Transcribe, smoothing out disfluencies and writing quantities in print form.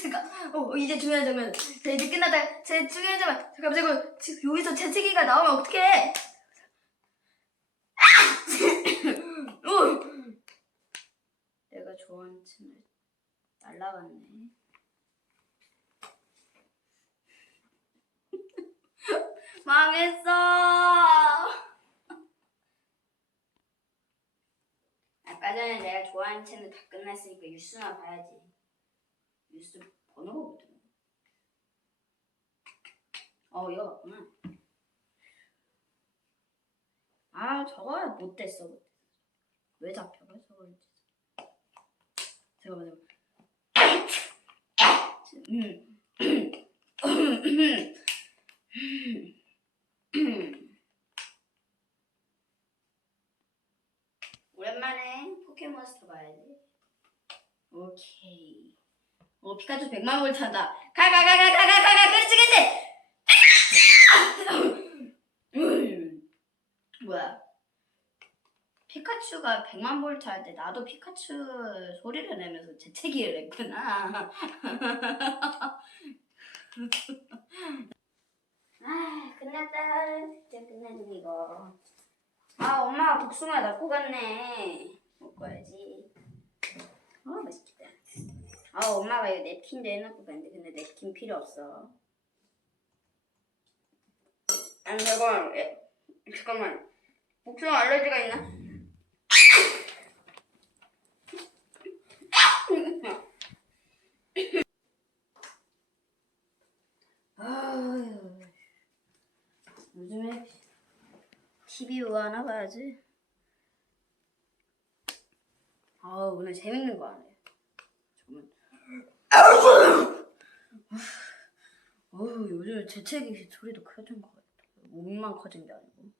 잠깐. 이제 중요한 장면. 자, 이제 끝났다. 제 중요한 장면. 잠깐, 지금 여기서 재채기가 나오면 어떡해? 내가 좋아하는 춤을 날라갔네. 망했어. 아까 전에 내가 좋아하는 채널 다 끝났으니까 뉴스나 봐야지. 뉴스 번호가 뭐더라? 이거 맞구나. 저거야 못됐어. 왜 잡혀가 저걸? 잠깐만. 오랜만에 포켓몬스터 봐야지. 오케이. 피카츄 100만 볼 찬다. 가. 그렇지. 뭐야? 피카츄가 100만 볼트 할 때 나도 피카츄 소리를 내면서 재채기를 했구나. 끝났다. 진짜 끝내준 이거. 엄마가 복숭아 넣고 갔네. 먹어야지. 맛있겠다. 엄마가 이거 냅킨도 해놓고 갔는데 근데 냅킨 필요 없어. 잠깐만. 복숭아 알레르기가 있나? 요즘에 TV 뭐 하나 봐야지. 오늘 재밌는 거 하네. 요즘 재채기 소리도 커진 것 같아. 몸만 커진 게 아니고.